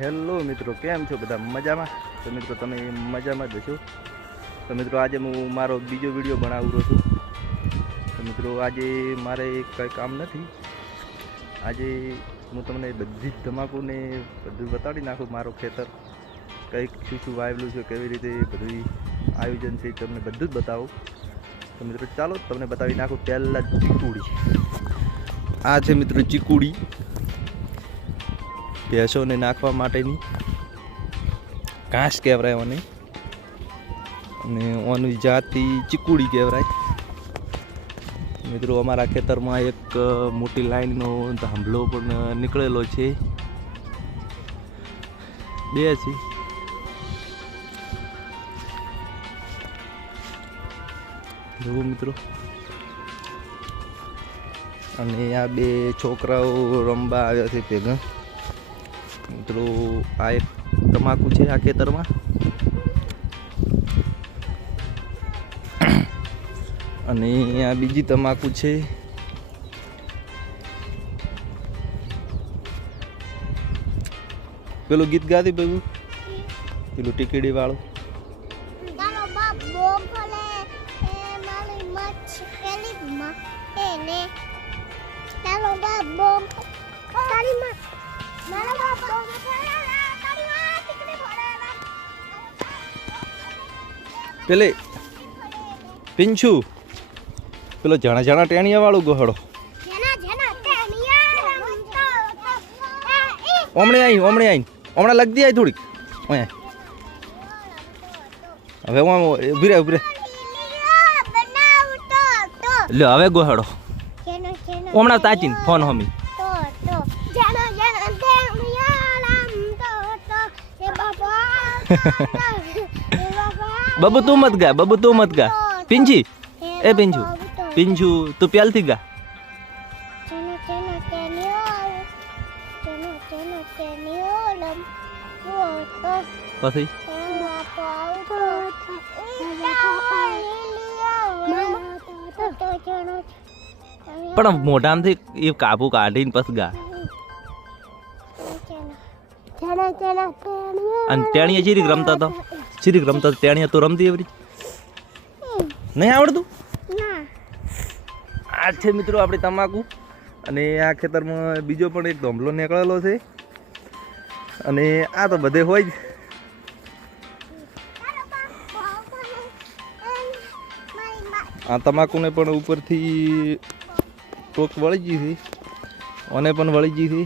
Hello મિત્રો, કેમ છો બધા? મજામાં? તો મિત્રો તમે મજામાં જ છો. તો મિત્રો આજે હું મારો બીજો વિડીયો બનાવી રહ્યો છું. તો મિત્રો આજે મારે કંઈ કામ નથી. આજે હું તમને બધી જ તમાકુને બધું બતાડી નાખું. મારું ખેતર કંઈક શું વાવેલું છે, કેવી રીતે બધું આયોજન છે, તમને બધું જ બતાવું. તો મિત્રો ચાલો તમને બતાવી નાખું. પહેલાં ચીકુડી, આ છે મિત્રો ચીકુડી, ભેંસોને નાખવા માટેની ઘાસ કહેવાય મને, અને ઓની જાતિ ચીકુડી કહેવાય. મિત્રો અમારા ખેતરમાં એક મોટી લાઈનનો થાંભલો પણ નીકળેલો છે, બે છે. જુઓ મિત્રો, અને આ બે છોકરાઓ રમવા આવ્યા છે ભેગા. મિત્રો આ એક તમાકુ છે આ ખેતરમાં, અને આ બીજી તમાકુ છે. પેલું ગીત ગાતી પેલું ટીકડી વાળું. પેલે પિંછુ પેલો જણા જણા ટેણિયા વાળું ગોહડો. ઓમણે આવી હમણાં લગતી આવી થોડીક. હવે ઉભી રહે લે. હવે ગોહડો હમણાં તાચીને ફોન હમી. બબુ તું મત ગા, પિંછી એ પિંછુ તું પ્યાલથી ગા. પછી પણ મોઢામાંથી એ કાબુ કાઢીને પછી ગા. અને ટેણીએ ચીરીક રમતા ટેણીએ તો રમતી એવરી નહીં આવડતું. આ છે મિત્રો આપણી તમાકુ, અને આ ખેતરમાં બીજો પણ એક ધોંભલો નીકળેલો છે, અને આ તો બધે હોય જ. આ તમાકુને પણ ઉપરથી ટોક વળી ગઈ છે, અને પણ વળી ગઈ છે.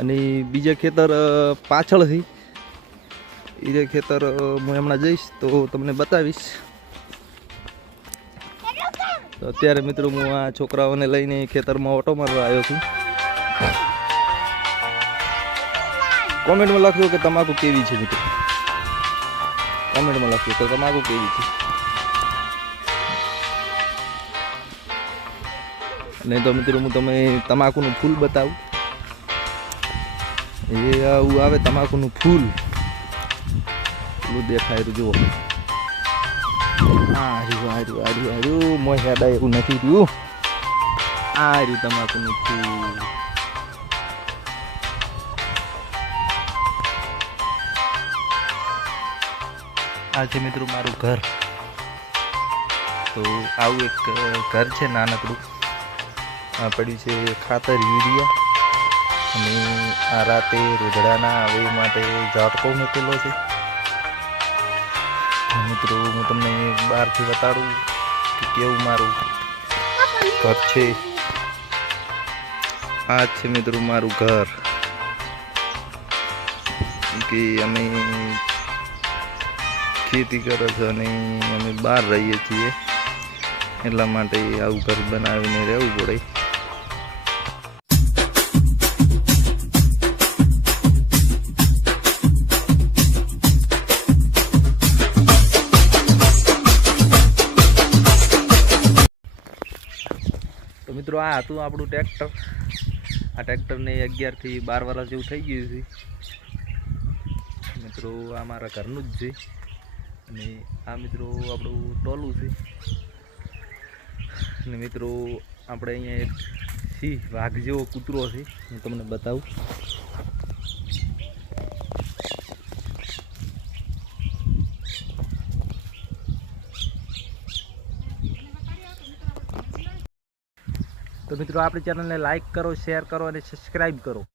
અને બીજા ખેતર પાછળથી એ ખેતર હું હમણાં જઈશ તો તમને બતાવીશ. તો અત્યારે મિત્રો હું આ છોકરાઓને લઈને ખેતરમાં ઓટો મારવા આવ્યો છું. કોમેન્ટમાં લખજો કે તમાકુ કેવી છે મિત્રો, કોમેન્ટમાં લખજો કે તમાકુ કેવી છે. નહીં તો મિત્રો હું તમે તમાકુનું ફૂલ બતાવું. એ આવું આવે તમાકુનું ફૂલ, પેલું દેખાય જુઓ. આર્યું મોય હેડા એવું નથી રહ્યું. આ રહ્યું તમાકુનું ફૂલ. આ છે મિત્રો મારું ઘર. તો આવું એક ઘર છે નાનકડું. આ પડ્યું છે ખાતર યુરિયા, અને આ રાતે રોજડાના આવે માટે ઝાટકો મૂકેલો છે. મિત્રો હું તમને બહારથી બતાડું કે કેવું મારું ઘર છે. આ છે મિત્રો મારું ઘર, કે અમે ખેતી કરે છે અને અમે બહાર રહીએ છીએ, એટલા માટે આવું ઘર બનાવીને રહેવું પડે. તો મિત્રો આ હતું આપણું ટ્રેક્ટર. આ ટ્રેક્ટરને 11 થી 12 વર્ષ જેવું થઈ ગયું છે મિત્રો. આ મારા ઘરનું જ છે, અને આ મિત્રો આપણું ટોલું છે. અને મિત્રો આપણે અહીંયા એક સિંહ વાઘ જેવો કૂતરો છે, હું તમને બતાવું. તો મિત્રો આપણી ચેનલને લાઇક કરો, શેર કરો અને સબસ્ક્રાઈબ કરો.